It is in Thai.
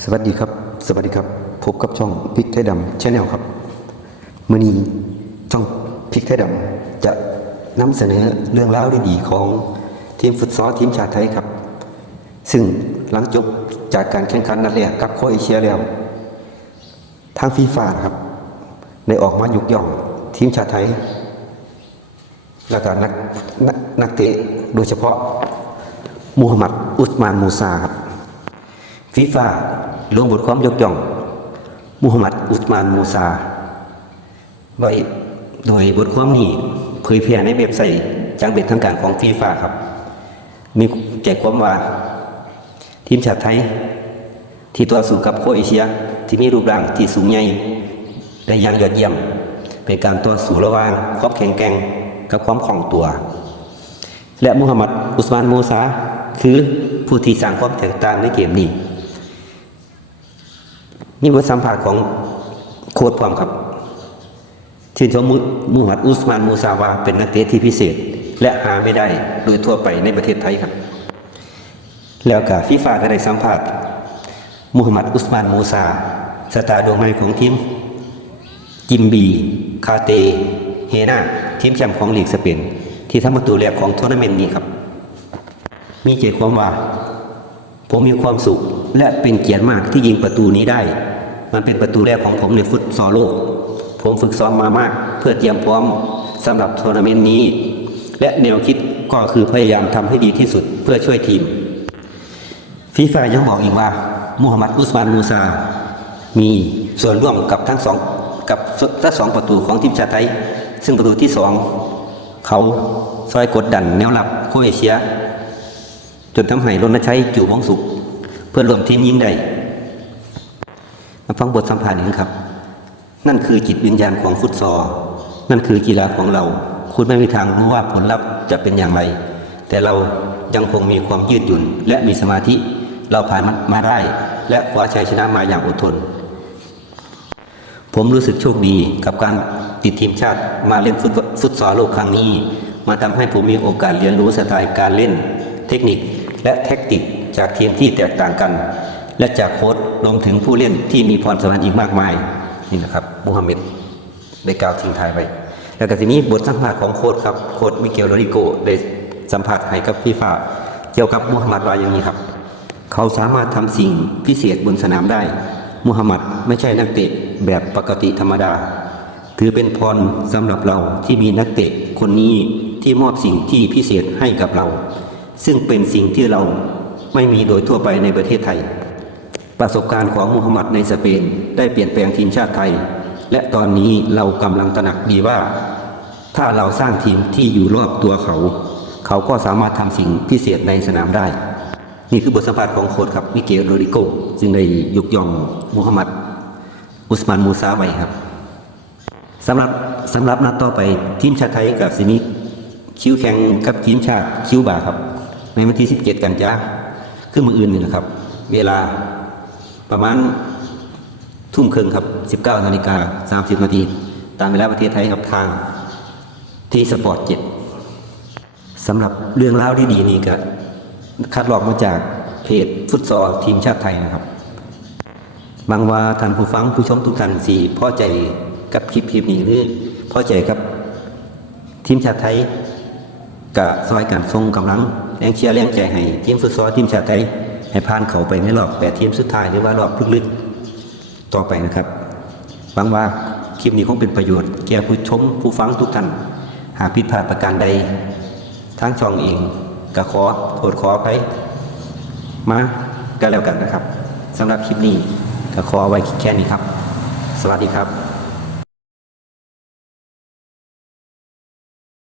สวัสดีครับ สวัสดีครับ พบกับช่องพริกไทยดำชแนลครับมื่อนี้ช่องพริกไทยดำจะนำเสนอเรื่องราวดีๆของทีมฟุตซอลทีมชาติไทยครับ ซึ่งหลังจบจากการแข่งขันนัดแรกกับโคเอเชียแล้ว ทางฟีฟ่าครับได้ออกมายกย่องทีมชาติไทย แล้วก็นักนักนักเตะโดยเฉพาะมูฮัมหมัดอุสมานมูซาครับ ฟีฟ่าลงบทความยกย่องมูฮัมหมัดอุสมานมูซา ไว้โดยบทความนี้เผยแพร่ในเว็บไซต์จังเป็นทางการของฟีฟ่าครับ มีใจความว่า ทีมชาติไทย ที่ต่อสู้กับโคเอเชีย ที่มีรูปร่างที่สูงใหญ่ได้อย่างยอดเยี่ยม เป็นการต่อสู้ระหว่างความแข็งแกร่งกับความคล่องตัว และมูฮัมหมัดอุสมานมูซา คือผู้ที่สร้างความแตกต่างในเกมนี้ มีบทสัมภาษณ์ของโค้ชพร้อมครับชื่นชมมูมูฮัดอุสมานมูซาวา เป็นนักเตะที่พิเศษ และหาไม่ได้โดยทั่วไปในประเทศไทยครับ แล้วก็ฟีฟ่าก็ได้สัมภาษณ์มูฮัมหมัดอุสมานมูซาสตาร์ดวงใหม่ของทีมจิมบี คาเต เฮนาทีมแชมป์ของลีกสเปนที่ทำประตูแรกของทัวร์นาเมนต์นี้ครับ มีใจความว่า ผมมีความสุขและเป็นเกียรติมากที่ยิงประตูนี้ได้ มันเป็นประตูแรกของผมในฟุตซอลโลก ผมฝึกซ้อมมามาก เพื่อเตรียมพร้อมสำหรับทัวร์นาเมนต์นี้ และแนวคิดก็คือพยายามทำให้ดีที่สุดเพื่อช่วยทีม ฟีฟ่ายังบอกอีกว่ามูฮัมหมัดอุสมานมูซา มีส่วนร่วมกับทั้งสองกับทั้งสองประตูของทีมชาติไทย ซึ่งประตูที่สองเขาซอยกดดันแนวรับโคเอเชีย จนทำให้รณชัยจู่วงสุข เพื่อนร่วมทีมยิงได้ มาฟังบทสัมภาษณ์นี้ครับ นั่นคือจิตวิญญาณของฟุตซอลนั่นคือกีฬาของเรา คุณไม่มีทางรู้ว่าผลลัพธ์จะเป็นอย่างไร แต่เรายังคงมีความยืดหยุ่น และมีสมาธิ เราผ่านมันมาได้ และคว้าชัยชนะมาอย่างอดทน ผมรู้สึกโชคดีกับการติดทีมชาติมาเล่นฟุตฟุตซอลโลกครั้งนี้ มาทำให้ผมมีโอกาสเรียนรู้สไตล์การเล่น เทคนิคและแท็กติกจากทีมที่แตกต่างกัน และจากโค้ช รวมถึงผู้เล่นที่มีพรสวรรค์อีกมากมาย นี่นะครับมูฮัมหม็ดได้กล่าวทิ้งท้ายไปแล้วก็ทีนี้บทสัมภาษณ์ของโค้ชครับโค้ชมิเกลโรดิโกได้สัมภาษณ์ให้กับฟีฟ่าเกี่ยวกับมูฮัมหมัดว่าอย่างนี้ครับ เขาสามารถทำสิ่งพิเศษบนสนามได้มูฮัมหมัดไม่ใช่นักเตะแบบปกติธรรมดา ถือเป็นพรสำหรับเราที่มีนักเตะคนนี้ที่มอบสิ่งที่พิเศษให้กับเรา ซึ่งเป็นสิ่งที่เราไม่มีโดยทั่วไปในประเทศไทย ประสบการณ์ของมูฮัมหมัดในสเปนได้เปลี่ยนแปลงทีมชาติไทย และตอนนี้เรากำลังตระหนักดีว่า ถ้าเราสร้างทีมที่อยู่รอบตัวเขา เขาก็สามารถทำสิ่งพิเศษในสนามได้ นี่คือบทสัมภาษณ์ของโค้ชครับมิเกลโรดิโกจึงได้ยกย่องมูฮัมหมัด อุสมานมูซาไว้ครับสำหรับสำหรับนัดต่อไปทีมชาติไทยกับซินิคิวแข่งกับทีมชาติคิวบาครับ ในวันที่ 17 กันยาคือมืออื่นนี่นะครับ เวลา ประมาณทุ่มครึ่งครับ 19นาฬิกา30นาทีตามเวลาประเทศไทยครับทางที่สปอร์ตเจ็ดสำหรับเรื่องราที่ดีนี่ก็คัดลอกมาจากเพจฟุตซอลทีมชาติไทยนะครับบางว่าท่านผู้ฟังผู้ชมทุกท่านสี่พอใจกับคลิปคลิปนี้หรือพอใจกับทีมชาติไทยกับซอยการทรงกำลังแรงเชียร์แรงใจให้ทีมฟุตซอลทีมชาติไทย ให้ผ่านเขาไปในรอบแปดทีมสุดท้ายหรือว่ารอบลึกๆต่อไปนะครับหวังว่าคลิปนี้คงเป็นประโยชน์แก่ผู้ชมผู้ฟังทุกท่าน หากผิดพลาดประการใดทางช่องเองก็ขอโทษขออภัยมาก็แล้วกันนะครับสำหรับคลิปนี้ก็ขอเอไว้แค่นี้ครับ สวัสดีครับ